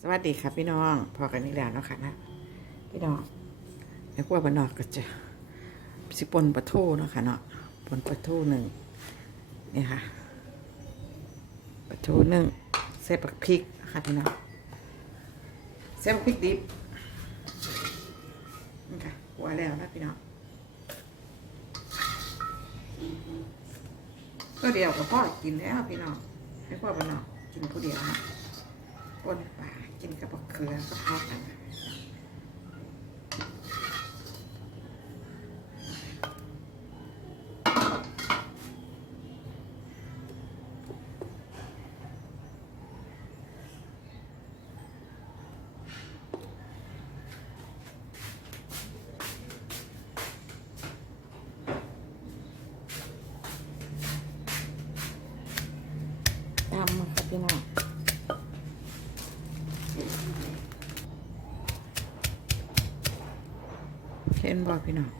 สวัสดีครับพี่น้องพอกันนี่แล้วเนาะค่ะนะพี่น้องไอ้พวกบ้านนอกก็จะสิปนปลาทูเนาะค่ะเนาะปนปลาทูหนึ่งนี่ค่ะปลาทูหนึ่งเส้นปักพริกนะคะพี่น้องเส้นปักพริกดิบนี่ค่ะหัวแล้วนะพี่น้องก็เดียวกับพ่อกินแล้วพี่น้องให้พ่อบ้านนอกกินผู้เดียวนะปนปาก นกับบักเขือกับผักอันะตามมาครับพี่น้อง ห็นบอกพี่น้อง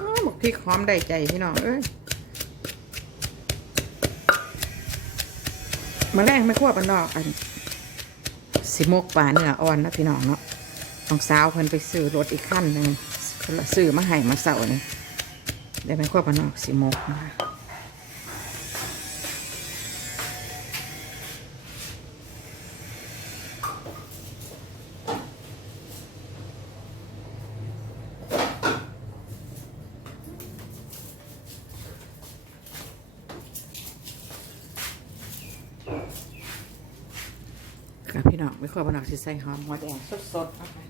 อ้บักพริกหอมได้ใจพี่น้องเอ้ยมาแรงไม่คั่วปันนอกอันสิมกป่าเนื้ออ่อนนะพี่น้องเนาะน้องสาวเพิ่นไปซื้อรถอีกขั้นหนึ่งเพิ่นละซื้อมาให้มาเสาร์นี่ได้เป็นขั้วปนอกสีมกนะคะค่ะพี่น้องไม่ขั้วปลานอกสิใส่หอมหัวแดงสดๆนะคะ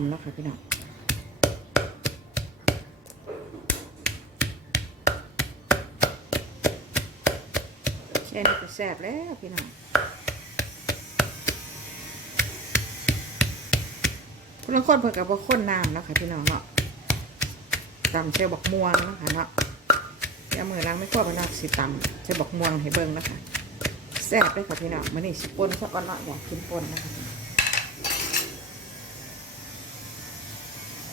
ำแล้วค่ะพี่น้องแค่นี้ก็แซ่บแล้วพี่น้องคนละคนเพิ่นกับว่าข้นน้ำเนาะคะพี่น้องเนาะตำเชลบักม่วงนะคะเนาะเดี๋ยวมือล้างไม่กลัวมันนักสิตำเชลบักม่วงให้เบิ่งนะคะแซ่บเลยค่ะพี่น้องมันนี่สิปนสักวันเนาะอยากกินปนนะคะ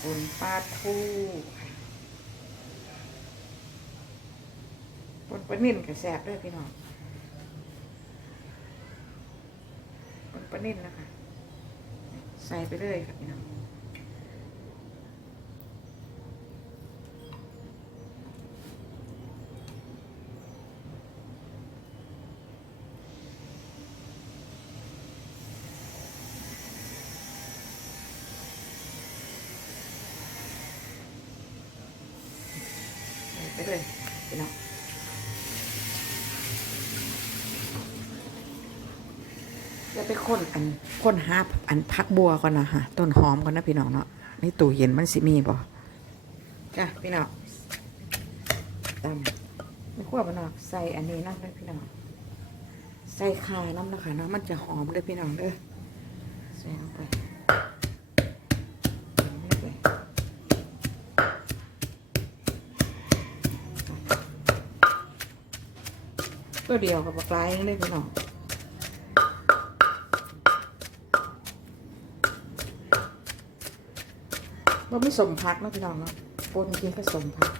ปนปลาทูค่ะปนปลานิ่นกับแสบด้วยพี่น้องปนปลานิ่นนะคะ ใส่ไปเลยค่ะพี่น้อง เลยพี่น้องจะไปค้นอันค้นหาอันพักบัวก่อนนะฮะต้นหอมก่อนนะพี่น้องเนาะในตู้เย็นมันสิมีบ่จ้ะพี่น้องตำไม่ขั้วพี่น้องใส่อันนี้นะเลยพี่น้องใส่ข่าน้ำนะคะเนาะมันจะหอมเลยพี่น้องเด้อใส่ลงไปใส่ลงไป ตัวเดียวกับปลากรายเลยพี่น้องว่าไม่สมพักนะพี่น้องเนาะปนกินก็สมพัก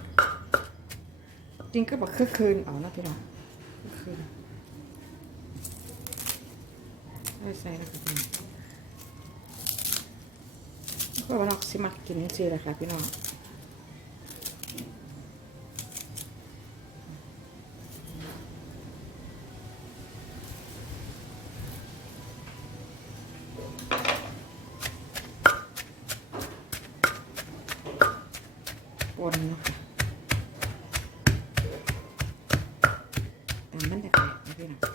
จริงก็บอกคือคืนเอานะพี่น้องคืนไม่ใส่แล้วก็พี่น้องก็ว่าเราสิมักกินจริงๆแหละค่ะพี่น้อง มันแตกๆนะพี่น้อง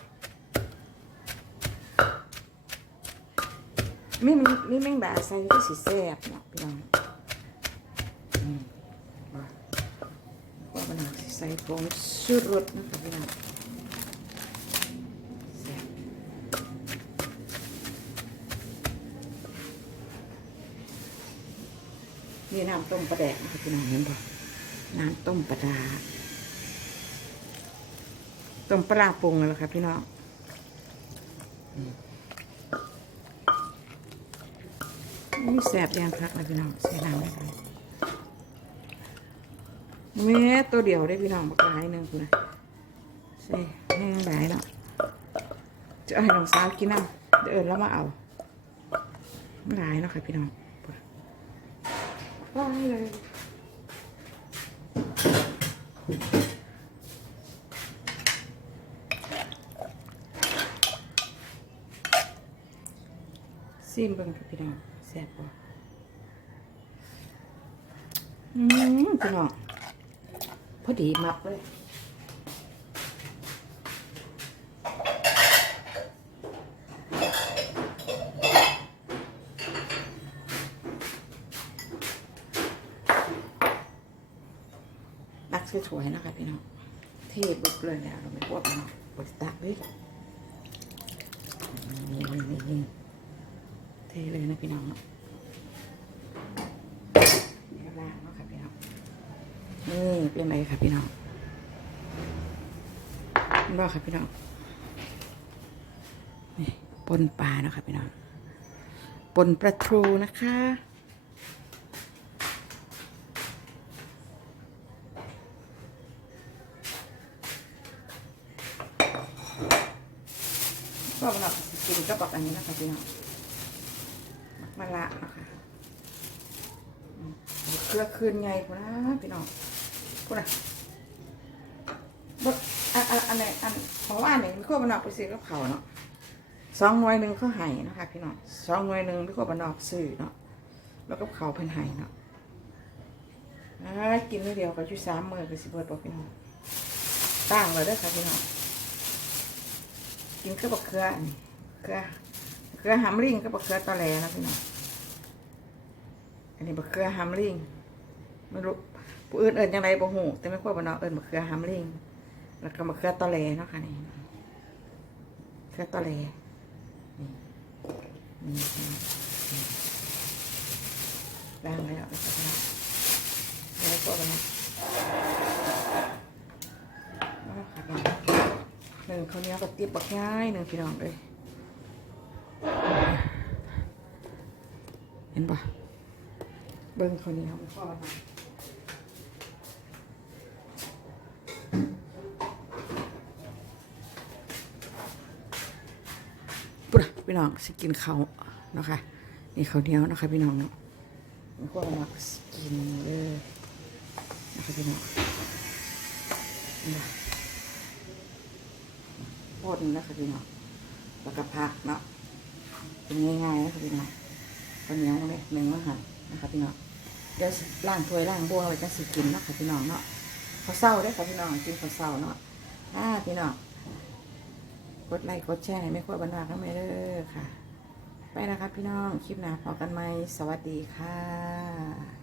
ม่มีไม่แมงดาใส่ก็สิแซ่บเนาะพี่น้องว่ามันสิใส่ผงชูรสนะคะพี่น้องนี่น้ำต้มปลาแดกนะพี่น้องเห็นปะน้ำต้มปลาดา ต้มปลาปรุงแล้วค่ะพี่น้องนี่แสบยังคักนะพี่น้องเสียน้ำไม่ได้แม่ตัวเดียวได้พี่น้องบักหลายหนึ่งคุณนะใส่แห้งหลายเนาะจะให้น้องสาวกินน้ำเดี๋ยวเอิญแล้วมาเอาไม่หลายเนาะค่ะพี่น้องว้ายเลย ซิมเบิ่งค่ะพี่น้องแซ่บบ่อืมพี่น้องพอดีมักเลยตักสวยๆนะคะพี่น้องเทบุกเลยเนี่ยเราไม่พวกพี่น้องบดตักเลยนี่นี่นี่ เทเลยนะพี่น้องเนาะนี่ล่างเนาะค่ะพี่น้องนี่เป็นไรค่ะพี่น้องบอกค่ะพี่น้องนี่ปนปลาเนาะค่ะพี่น้องปนปลาทูนะคะก็สำหรับกินก็แบบอันนี้นะคะพี่น้อง มักมะละนะคะเครือคืนไงคุณนะพี่น้องคุณนะบดอันอันอันไหนอันของว่าอันไหนมันขั้วบะนอกไปซื้อกับเขาเนาะสองหน่วยหนึ่งเขาให้นะคะพี่น้องสองหน่วยหนึ่งพี่ขั้วบะนอกซื้อเนาะแล้วก็เขาเพิ่นให้เนาะกินมื้อเดียวก็อยู่สามมือก็สิบเบิดบ่พี่น้องตั้งไว้เด้อค่ะพี่น้องกินก็บักเขืออันนี้เขือเขือฮัมลิงก็บักเขือตอแหลนะพี่น้อง อันนี้บักเขือฮัมลิงไม่รู้ผู้อื่นเอิญยังไงบ่หูแต่ไม่ควรบ่เนาเอิญบักเขือฮัมลิงแล้วก็บักเขือตอแหลเนาะค่ะนี่เขือตอแหลนี่นี่นี่ล้างแล้วนะครับพี่น้องแล้วก็บ่เนาะเอาละค่ะพี่น้อหนึ่งเขาเนี้ยกับติบบักง่ายหนึ่งพี่น้องเลยเห็นปะ เบิ้งเขาวเหนี้ยวพ่อมาปุ๊บพี่น้องสิกินเขาเนาะคะนี่เขาเหนี้ยวนะคะพี่น้องเนาะพ่อมากินเลยนะคะพี่น้องนี่พ่นนะคะพี่น้องแล้วก็พักเนาะเป็นง่ายๆนะคะพี่น้องข้าวเนียเลยหนึ่งมะหันนะคะพี่น้อง เดี๋ยวล้างถ้วยล้างบัวไว้จะสิกินเนาะค่ะพี่น้องเนาะข้าวเศร้าได้ค่ะพี่น้องกินข้าวเศร้าเนาะอ่าพี่น้องกดไลค์กดแชร์ให้ไม่ควบรรดาข้างไม่เด้อค่ะ ไปนะคะพี่น้องคลิปหน้าพอกันไหมสวัสดีค่ะ